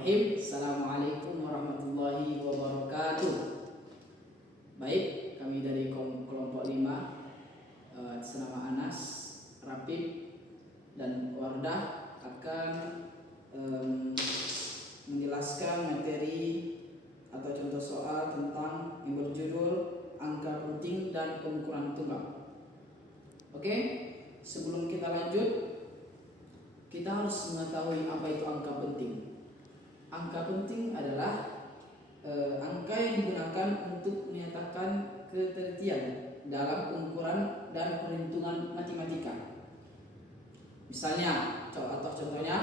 Bismillahirrahmanirrahim. Assalamualaikum warahmatullahi wabarakatuh. Baik, kami dari kelompok 5 atas nama Anas, Rapid, dan Wardah akan menjelaskan materi atau contoh soal tentang yang berjudul angka penting dan pengukuran tunggal. Oke, sebelum kita lanjut, kita harus mengetahui apa itu angka penting. Angka penting adalah angka yang digunakan untuk menyatakan ketelitian dalam pengukuran dan perhitungan matematika. Misalnya, contohnya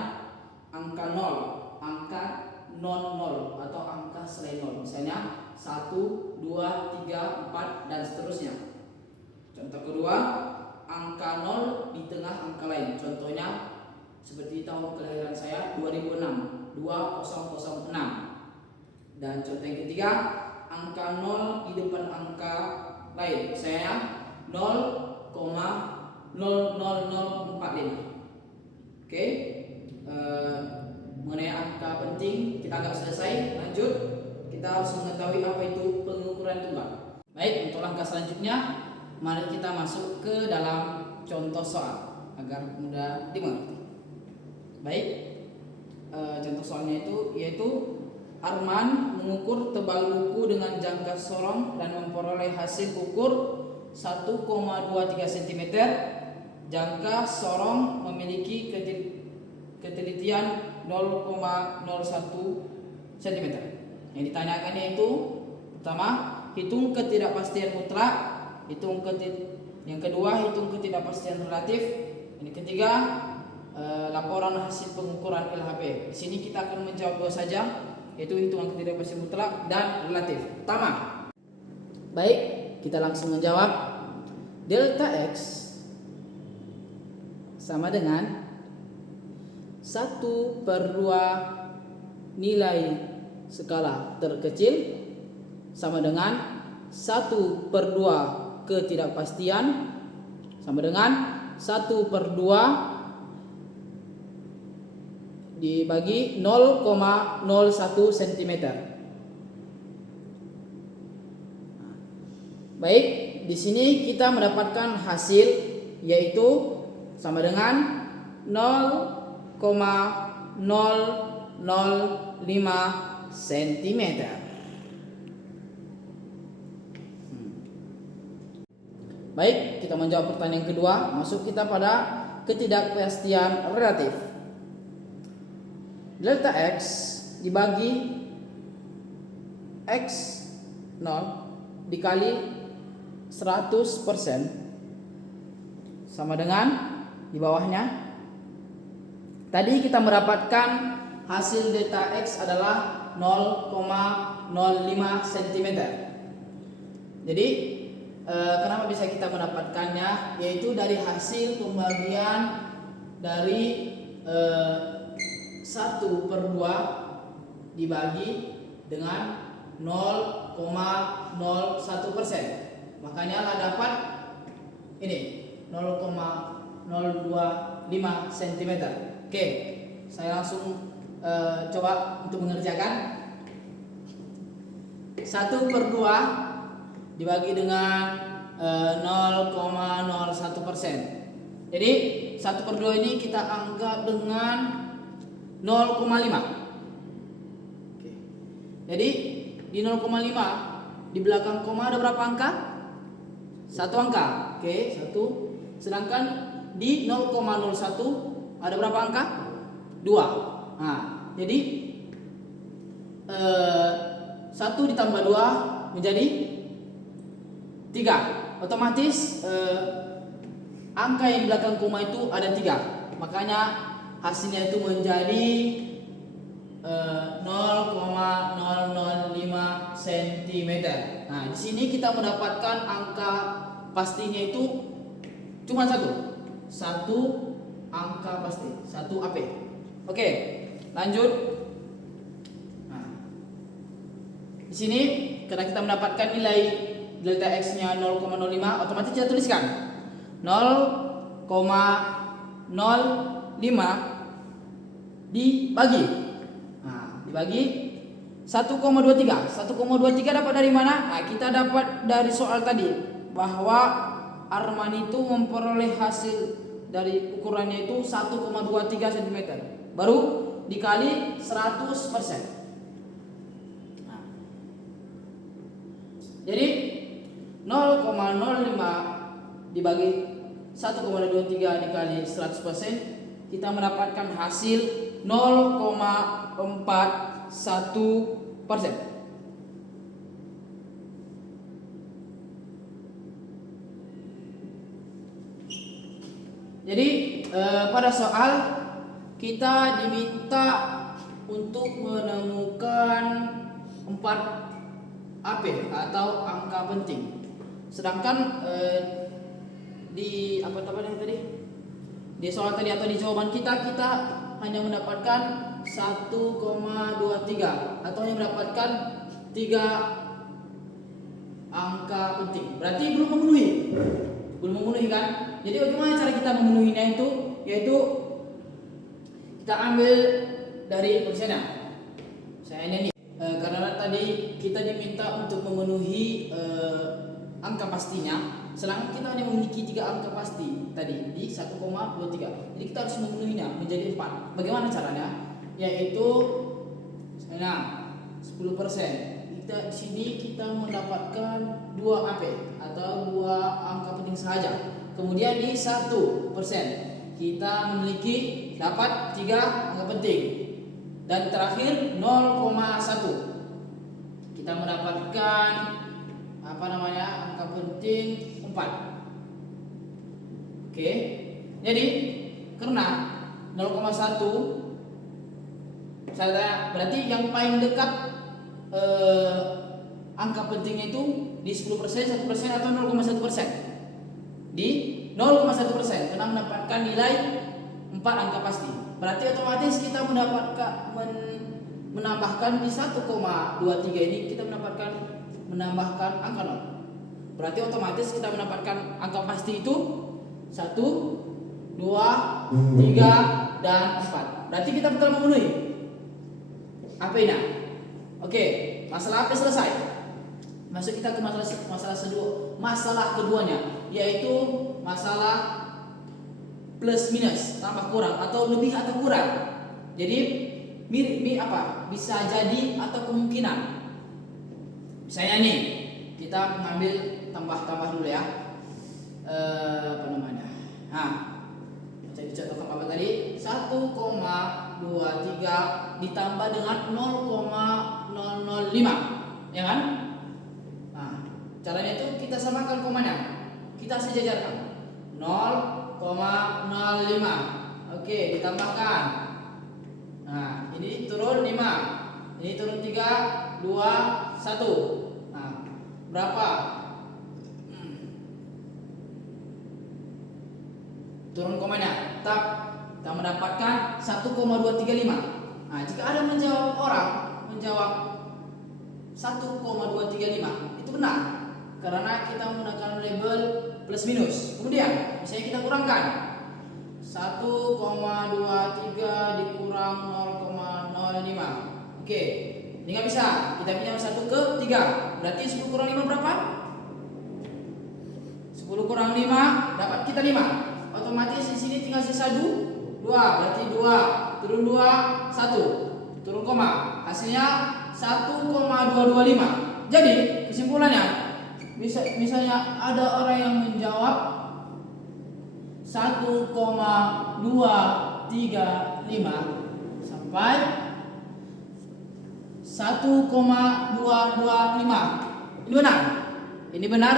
angka 0, angka non-0 atau angka selain 0. Misalnya 1, 2, 3, 4 dan seterusnya. Contoh kedua, angka 0 di tengah angka lain. Contohnya seperti tahun kelahiran saya 2006, 2006. Dan contoh yang ketiga, angka 0 di depan angka lain. Saya 0,00045. Oke. Mengenai angka penting kita anggap selesai. Lanjut, kita harus mengetahui apa itu pengukuran tunggal. Baik, untuk langkah selanjutnya, mari kita masuk ke dalam contoh soal agar mudah dimengerti. Baik, contoh soalnya yaitu Arman mengukur tebal buku dengan jangka sorong dan memperoleh hasil ukur 1,23 cm. Jangka sorong memiliki ketelitian 0,01 cm. Yang ditanyakan yaitu pertama, hitung ketidakpastian mutlak, yang kedua, hitung ketidakpastian relatif, yang ketiga, laporan hasil pengukuran LHP. Di sini kita akan menjawab dua saja, yaitu hitungan ketidakpastian mutlak dan relatif. Pertama, baik, kita langsung menjawab. Delta X sama dengan 1/2 nilai skala terkecil sama dengan 1/2 ketidakpastian sama dengan 1/2 dibagi 0,01 cm. Baik, di sini kita mendapatkan hasil yaitu sama dengan 0,005 cm. Baik, kita menjawab pertanyaan kedua. Masuk kita pada ketidakpastian relatif. Delta X dibagi X0 dikali 100% sama dengan di bawahnya. Tadi kita mendapatkan hasil delta X adalah 0,05 cm.1 kenapa bisa kita mendapatkannya? Yaitu dari hasil pembagian dari 1/2 dibagi dengan 0,01%. Makanya lah dapat ini 0,025 cm. Oke, saya langsung coba untuk mengerjakan. 1/2 dibagi dengan 0,01%. Jadi 1/2 ini kita anggap dengan 0,5. Oke. Jadi di 0,5 di belakang koma ada berapa angka? 1 angka. Oke, 1. Sedangkan di 0,01 ada berapa angka? 2. Nah, jadi 1 ditambah 2 menjadi 3. Otomatis angka yang di belakang koma itu ada 3. Makanya hasilnya itu menjadi 0,005 cm. Nah, di sini kita mendapatkan angka pastinya itu cuma satu angka pasti, 1 AP. Oke, lanjut. Nah, di sini karena kita mendapatkan nilai delta X-nya 0,05, otomatis kita tuliskan 0,05 dibagi dibagi 1,23. 1,23 dapat dari mana? Nah, kita dapat dari soal tadi bahwa Arman itu memperoleh hasil dari ukurannya itu 1,23 cm. Baru dikali 100%. Nah, jadi 0,05 dibagi 1,23 dikali 100%, kita mendapatkan hasil 0,41%. Jadi pada soal kita diminta untuk menemukan 4 AP atau angka penting. Sedangkan di apa namanya tadi? Di soal tadi atau di jawaban kita hanya mendapatkan 1,23 atau hanya mendapatkan 3 angka penting. Berarti belum memenuhi kan? Jadi bagaimana cara kita memenuhinya itu? Yaitu kita ambil dari persennya. Saya ini karena tadi kita diminta untuk memenuhi angka pastinya, sedangkan kita hanya memiliki 3 angka pasti tadi di 1,23. Jadi kita harus memenuhinya menjadi 4. Bagaimana caranya? Yaitu 10%. Kita di sini kita mendapatkan 2 AP atau 2 angka penting saja. Kemudian di 1% kita memiliki dapat 3 angka penting. Dan terakhir 0,1 kita mendapatkan angka penting 4. Oke. Jadi karena 0,1 saya berarti yang paling dekat angka pentingnya itu di 10%, 1% atau 0,1%. Di 0,1% karena mendapatkan nilai 4 angka pasti. Berarti otomatis kita menambahkan di 1,23 ini kita menambahkan angka 0. Berarti otomatis kita mendapatkan angka pasti itu 1, 2, 3 dan 4. Berarti kita betul memenuhi apa ini? Oke, masalah apa selesai? Masuk kita ke masalah keduanya, yaitu masalah plus minus, tambah kurang atau lebih atau kurang. Jadi bisa jadi atau kemungkinan. Misalnya nih, kita mengambil tambah dulu ya. Saya contohkan apa tadi? 1,23 ditambah dengan 0,005, ya kan? Nah, caranya itu kita samakan komanya. Kita sejajarkan 0,05. Oke, ditambahkan. Nah, ini turun 5. Ini turun 3, 2, 1. Nah, berapa? Turun komanya. Kita mendapatkan 1,235. Nah, jika ada menjawab 1,235, itu benar karena kita menggunakan label plus minus. Kemudian misalnya kita kurangkan 1,23 dikurang 0,05. Oke, ini nggak bisa. Kita pinjam 1 ke 3. Berarti 10 kurang 5 berapa? 10 kurang 5 dapat kita 5. Otomatis di sini tinggal sisa 2. Berarti 2 turun 2, 1 turun koma. Hasilnya 1,225. Jadi kesimpulannya, misalnya ada orang yang menjawab 1,235 sampai 1,225. Ini benar. Ini benar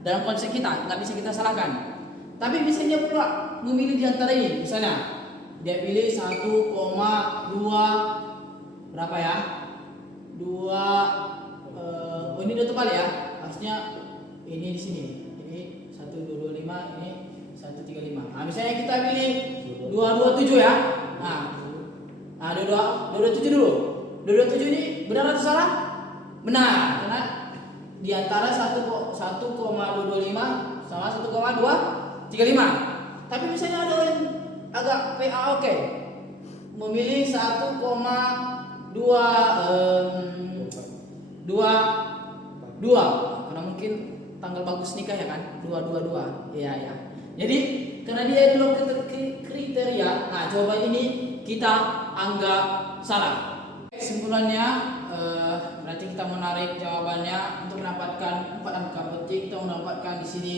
dalam konsep kita, nggak bisa kita salahkan. Tapi misalnya pula memilih di antara ini, misalnya dia pilih 1,2 berapa ya? 2 ini udah terbalik ya. Harusnya ini di sini. Ini 1,225, ini 1,35. Nah, misalnya kita pilih 227 ya. Nah, 227 dulu. 227 ini benar atau salah? Benar, karena di antara 1,225 sama 1,235. Tapi misalnya ada yang agak PA memilih 1,235 dua dua dua, karena mungkin tanggal bagus nikah ya kan, 222 ya ya. Jadi karena dia itu kriteria, nah jawaban ini kita anggap salah. Kesimpulannya berarti kita menarik jawabannya untuk mendapatkan 4 angka. Berarti kita mendapatkan di sini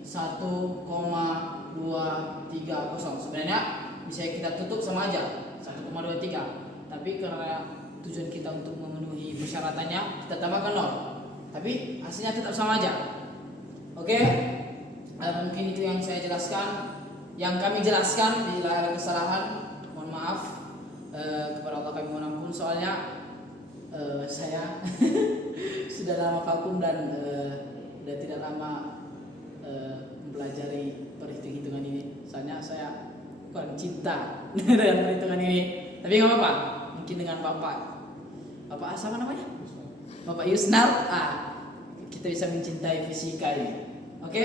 1,230. Sebenarnya bisa kita tutup sama aja 1,23. Tapi karena tujuan kita untuk memenuhi persyaratannya, kita tambahkan 0. Tapi hasilnya tetap sama aja. Oke? Mungkin itu yang saya jelaskan, yang kami jelaskan. Bila ada kesalahan, mohon maaf. Kepada Allah kami mohon ampun, soalnya saya sudah lama vakum dan sudah tidak lama mempelajari perhitungan ini. Soalnya saya kurang cinta dengan perhitungan ini. Tapi nggak apa-apa, mungkin dengan Bapak sama namanya? Bapak Yusnar, kita bisa mencintai fisika ini. Oke?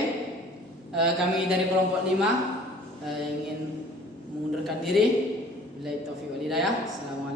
Kami dari kelompok 5 ingin mengundurkan diri. Billahi taufiq wal hidayah. Assalamualaikum.